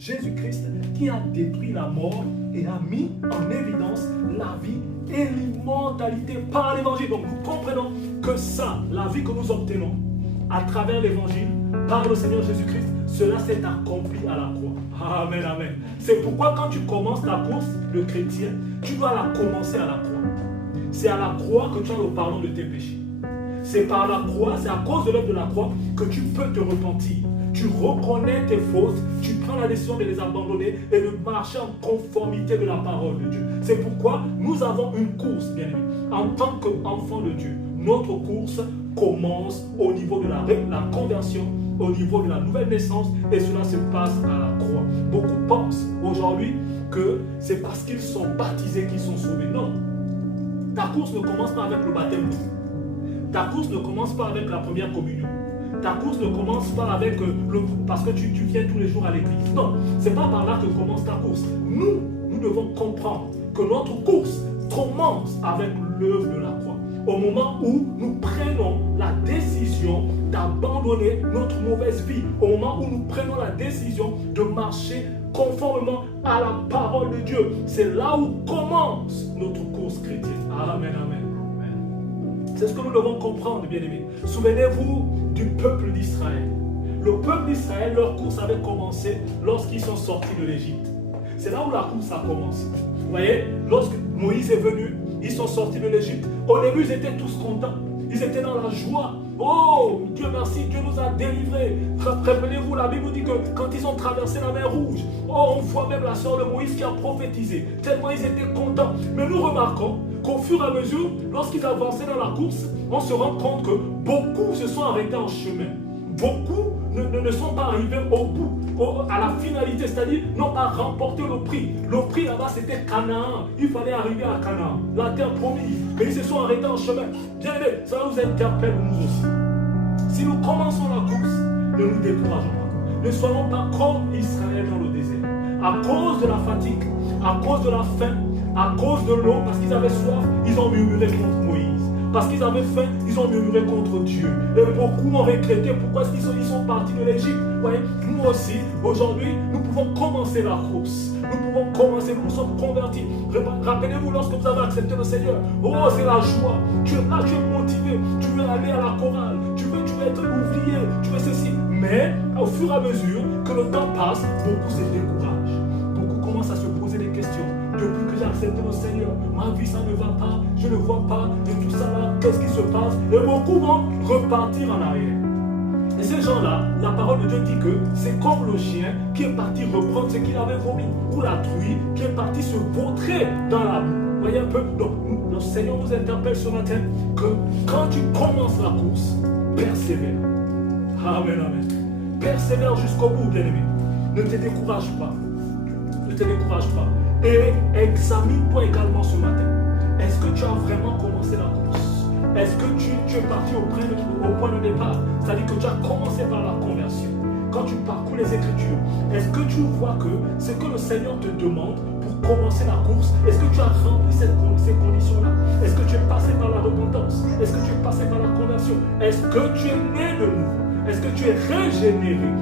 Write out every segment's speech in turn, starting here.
Jésus-Christ qui a détruit la mort et a mis en évidence la vie et l'immortalité par l'évangile. Donc nous comprenons que ça, la vie que nous obtenons à travers l'évangile, par le Seigneur Jésus-Christ, cela s'est accompli à la croix. Amen, amen. C'est pourquoi quand tu commences la course, le chrétien, tu dois la commencer à la croix. C'est à la croix que tu as le pardon de tes péchés. C'est par la croix, c'est à cause de l'œuvre de la croix que tu peux te repentir. Tu reconnais tes fautes, tu prends la décision de les abandonner et de marcher en conformité de la parole de Dieu. C'est pourquoi nous avons une course, bien aimé. En tant qu'enfant de Dieu, notre course commence au niveau de la conversion, au niveau de la nouvelle naissance, et cela se passe à la croix. Beaucoup pensent aujourd'hui que c'est parce qu'ils sont baptisés qu'ils sont sauvés. Non. Ta course ne commence pas avec le baptême. Ta course ne commence pas avec la première communion. Ta course ne commence pas avec parce que tu viens tous les jours à l'église. Non, c'est pas par là que commence ta course. Nous devons comprendre que notre course commence avec l'œuvre de la croix. Au moment où nous prenons la décision d'abandonner notre mauvaise vie. Au moment où nous prenons la décision de marcher conformément à la parole de Dieu. C'est là où commence notre course chrétienne. Amen, amen. C'est ce que nous devons comprendre, bien-aimés. Souvenez-vous du peuple d'Israël. Le peuple d'Israël, leur course avait commencé lorsqu'ils sont sortis de l'Égypte. C'est là où la course a commencé. Vous voyez, lorsque Moïse est venu, ils sont sortis de l'Égypte. Au début, ils étaient tous contents. Ils étaient dans la joie. Oh, Dieu merci, Dieu nous a délivrés. Rappelez-vous, la Bible dit que quand ils ont traversé la mer Rouge, oh, on voit même la sœur de Moïse qui a prophétisé. Tellement ils étaient contents. Mais nous remarquons qu'au fur et à mesure, lorsqu'ils avançaient dans la course, on se rend compte que beaucoup se sont arrêtés en chemin. Beaucoup ne sont pas arrivés au bout, à la finalité, c'est-à-dire n'ont pas remporté le prix. Le prix là-bas, c'était Canaan. Il fallait arriver à Canaan, la terre promise. Mais ils se sont arrêtés en chemin. Bien aimé, ça nous interpelle nous aussi. Si nous commençons la course, ne nous décourageons pas. Ne soyons pas comme Israël dans le désert. À cause de la fatigue, à cause de la faim, à cause de l'eau, parce qu'ils avaient soif, ils ont murmuré contre Moïse. Parce qu'ils avaient faim, ils ont murmuré contre Dieu. Et beaucoup ont regretté pourquoi ils sont partis de l'Égypte. Nous aussi, aujourd'hui, nous pouvons commencer la course. Nous pouvons commencer, nous sommes convertis. Rappelez-vous, lorsque vous avez accepté le Seigneur, oh, c'est la joie. Tu es là, tu es motivé. Tu veux aller à la chorale. Tu veux être ouvrier. Tu veux ceci. Mais au fur et à mesure que le temps passe, beaucoup se découragent. Beaucoup commencent à se poser des questions. Depuis que j'ai accepté le Seigneur, ma vie ça ne va pas, je ne vois pas, et tout ça là, qu'est-ce qui se passe? Et beaucoup vont repartir en arrière. Et ces gens-là, la parole de Dieu dit que c'est comme le chien qui est parti reprendre ce qu'il avait vomi, ou la truie qui est partie se vautrer dans la boue. Vous voyez un peu? Donc, le Seigneur nous interpelle ce matin que quand tu commences la course, persévère. Amen, amen. Persévère jusqu'au bout, bien-aimé. Ne te décourage pas. Ne te décourage pas. Et examine-toi également ce matin. Est-ce que tu as vraiment commencé la course? Est-ce que tu es parti au point de départ? C'est-à-dire que tu as commencé par la conversion. Quand tu parcours les Écritures, est-ce que tu vois que ce que le Seigneur te demande pour commencer la course, est-ce que tu as rempli ces conditions-là? Est-ce que tu es passé par la repentance? Est-ce que tu es passé par la conversion? Est-ce que tu es né de nouveau? Est-ce que tu es régénéré?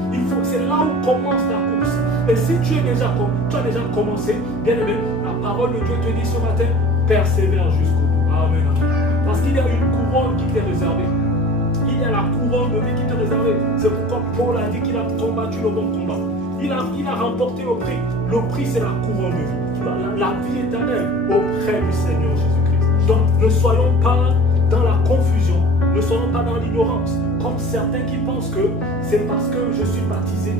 C'est là où commence la course. Et si tu as déjà commencé, bien aimé, la parole de Dieu te dit ce matin, persévère jusqu'au bout. Amen, amen. Parce qu'il y a une couronne qui t'est réservée. Il y a la couronne de vie qui t'est réservée. C'est pourquoi Paul a dit qu'il a combattu le bon combat. Il a remporté le prix. Le prix, c'est la couronne de vie. La vie éternelle auprès du Seigneur Jésus-Christ. Donc, ne soyons pas dans la confusion. Ne soyons pas dans l'ignorance. Comme certains qui pensent que c'est parce que je suis baptisé,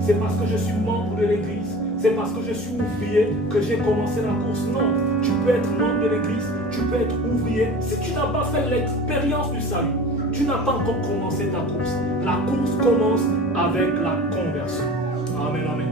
c'est parce que je suis membre de l'église, c'est parce que je suis ouvrier que j'ai commencé la course. Non, tu peux être membre de l'église, tu peux être ouvrier. Si tu n'as pas fait l'expérience du salut, tu n'as pas encore commencé ta course. La course commence avec la conversion. Amen, amen.